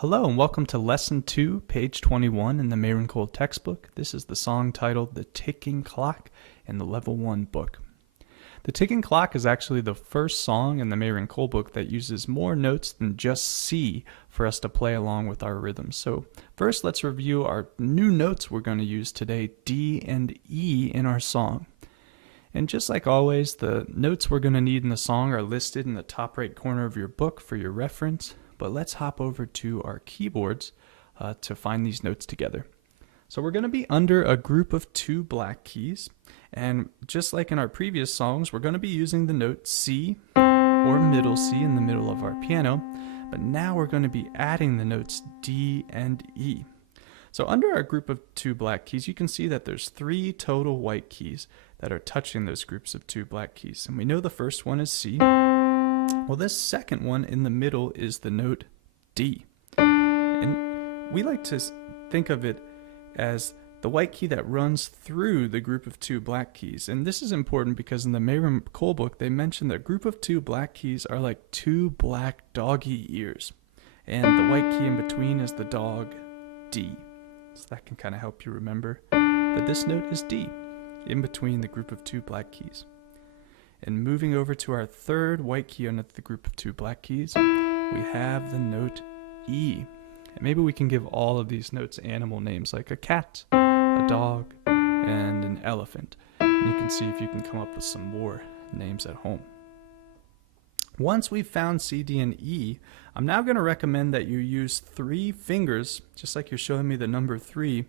Hello and welcome to Lesson 2, page 21 in the Mayron Cole textbook. This is the song titled The Ticking Clock in the Level 1 book. The Ticking Clock is actually the first song in the Mayron Cole book that uses more notes than just C for us to play along with our rhythms. So first let's review our new notes we're going to use today, D and E in our song. And just like always, the notes we're going to need in the song are listed in the top right corner of your book for your reference. But let's hop over to our keyboards to find these notes together. So we're going to be under a group of 2 black keys. And just like in our previous songs, we're going to be using the note C or middle C in the middle of our piano. But now we're going to be adding the notes D and E. So under our group of 2 black keys, you can see that there's 3 total white keys that are touching those groups of 2 black keys. And we know the first one is C. Well, this second one in the middle is the note D. And we like to think of it as the white key that runs through the group of 2 black keys. And this is important because in the Mayron Cole book, they mention that a group of 2 black keys are like 2 black doggy ears. And the white key in between is the dog D. So that can kind of help you remember that this note is D in between the group of 2 black keys. And moving over to our third white key under the group of 2 black keys, we have the note E. And maybe we can give all of these notes animal names like a cat, a dog, and an elephant. And you can see if you can come up with some more names at home. Once we've found C, D, and E, I'm now going to recommend that you use 3 fingers, just like you're showing me the number 3,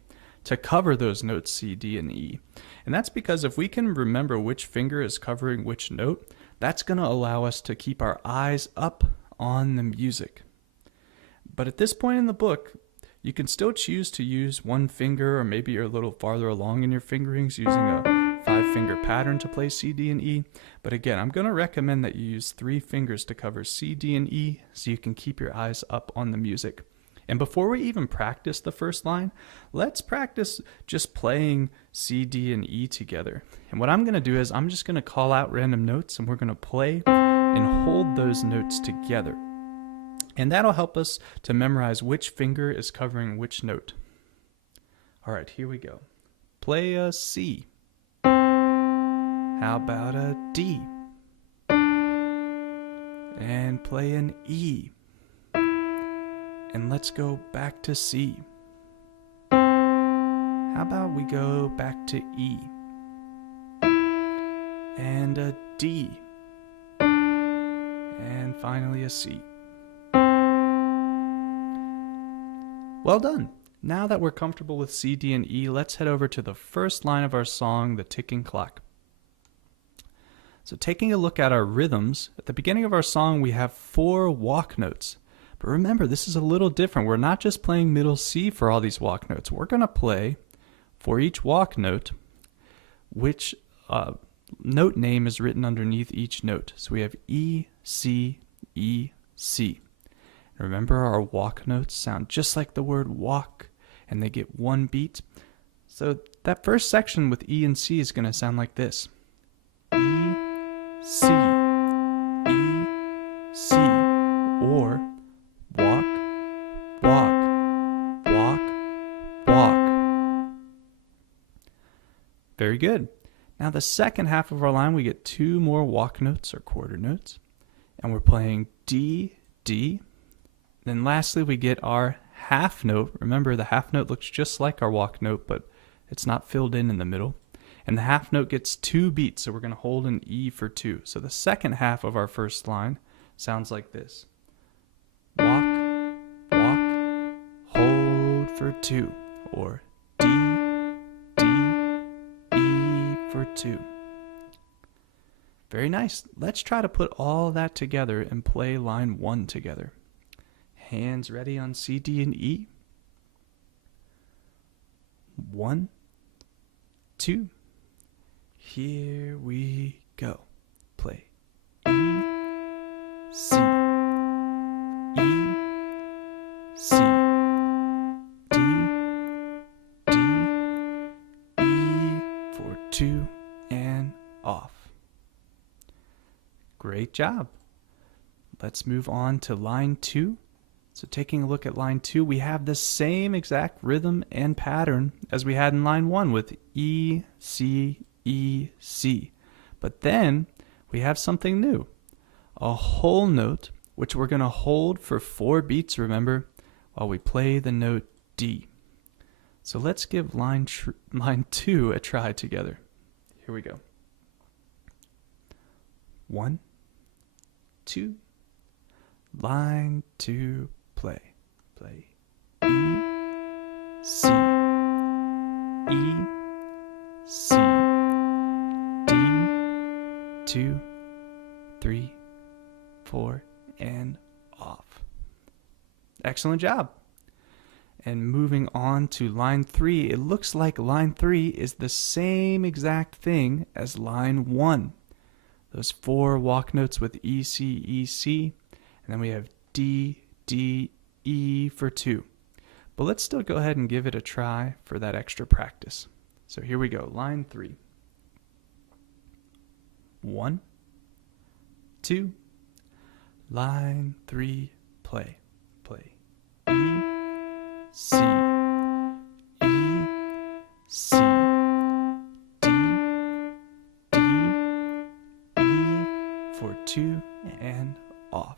to cover those notes C, D, and E. And that's because if we can remember which finger is covering which note, that's going to allow us to keep our eyes up on the music. But at this point in the book, you can still choose to use 1 finger, or maybe you're a little farther along in your fingerings using a 5-finger pattern to play C, D, and E. But again, I'm going to recommend that you use 3 fingers to cover C, D, and E so you can keep your eyes up on the music. And before we even practice the first line, let's practice just playing C, D, and E together. And what I'm going to do is I'm just going to call out random notes and we're going to play and hold those notes together. And that'll help us to memorize which finger is covering which note. All right, here we go. Play a C. How about a D? And play an E. And let's go back to C. How about we go back to E? And a D. And finally a C. Well done. Now that we're comfortable with C, D, and E, let's head over to the first line of our song, The Ticking Clock. So taking a look at our rhythms, at the beginning of our song we have 4 walk notes. But remember, this is a little different. We're not just playing middle C for all these walk notes. We're going to play, for each walk note, which note name is written underneath each note. So we have E, C, E, C. Remember, our walk notes sound just like the word walk, and they get 1 beat. So that first section with E and C is going to sound like this. E, C, E, C, or walk, walk, walk, walk. Very good. Now the second half of our line, we get 2 more walk notes or quarter notes, and we're playing D, D. Then lastly, we get our half note. Remember, the half note looks just like our walk note, but it's not filled in the middle. And the half note gets 2 beats, so we're going to hold an E for 2. So the second half of our first line sounds like this. Walk, walk, hold for 2, or D, D, E for 2. Very nice. Let's try to put all that together and play line 1 together. Hands ready on C, D, and E. 1, 2. Here we go. Play E, C, E, C, D, D, E for 2, and off. Great job. Let's move on to line 2. So taking a look at line 2, we have the same exact rhythm and pattern as we had in line 1 with E, C, E, C. But then we have something new, a whole note, which we're going to hold for 4 beats, remember, while we play the note D. So let's give line 2 a try together. Here we go. 1, 2, line 2, play. Play. E, C, E, C, D, 2, 3, 4, and off. Excellent job. And moving on to line 3, it looks like line 3 is the same exact thing as line 1. Those 4 walk notes with E, C, E, C, and then we have D, D, E for 2. But let's still go ahead and give it a try for that extra practice. So here we go, line 3. 1, 2, line 3, play. Play. E, C, E, C, D, D, E for 2, and off.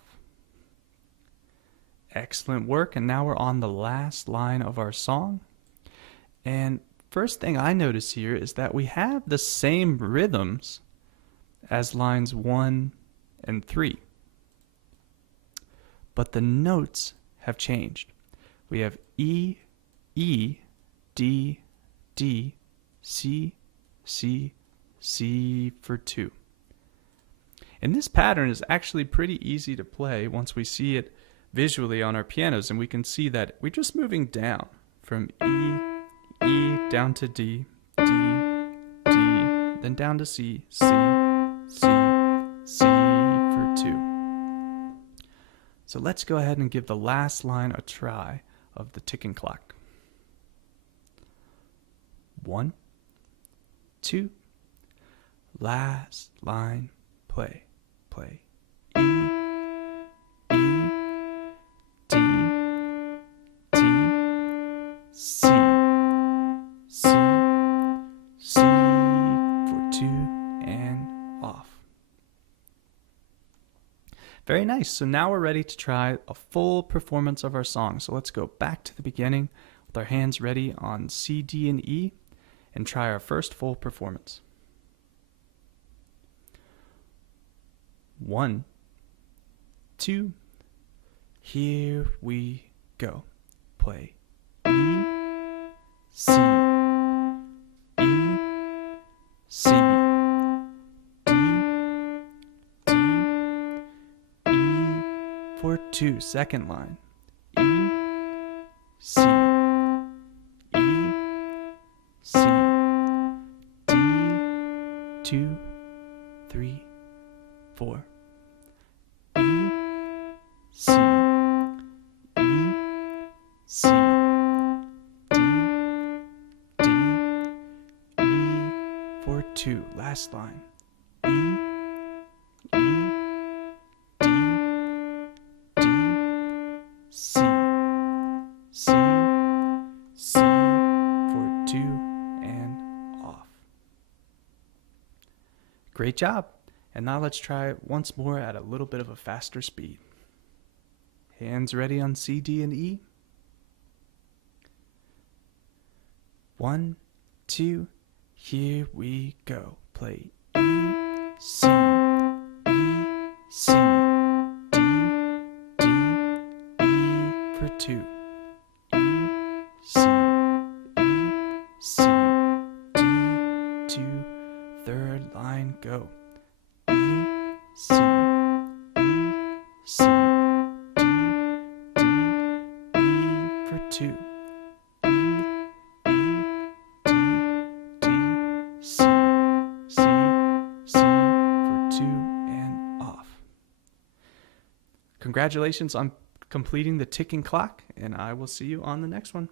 Excellent work, and now we're on the last line of our song. And first thing I notice here is that we have the same rhythms as lines 1 and 3. But the notes have changed. We have E, E, D, D, C, C, C for 2. And this pattern is actually pretty easy to play once we see it visually on our pianos, and we can see that we're just moving down from E, E, down to D, D, D, then down to C, C, C, C for 2. So let's go ahead and give the last line a try of the ticking clock. 1, 2, last line, play, play. E, E, D, D, C, C, C for 2, and off. Very nice. So now we're ready to try a full performance of our song. So let's go back to the beginning with our hands ready on C, D, and E and try our first full performance. 1, 2, here we go. Play. E, C, E, C, D, D, E for 2. Second line. E, C, E, C, D, 2, 3, 4. E, C, E, C, D, D, E for 2. Last line. E, E, D, D, C, C, C for 2, and off. Great job. And now let's try it once more at a little bit of a faster speed. Hands ready on C, D, and E. 1, 2, here we go. Play E, C, E, C, D, D, E for 2. E, C, E, C, D, 2. Third line, go. E, C, E, C, D, D, E for 2. E, E, D, D, C, C, C for 2, and off. Congratulations on completing the ticking clock, and I will see you on the next one.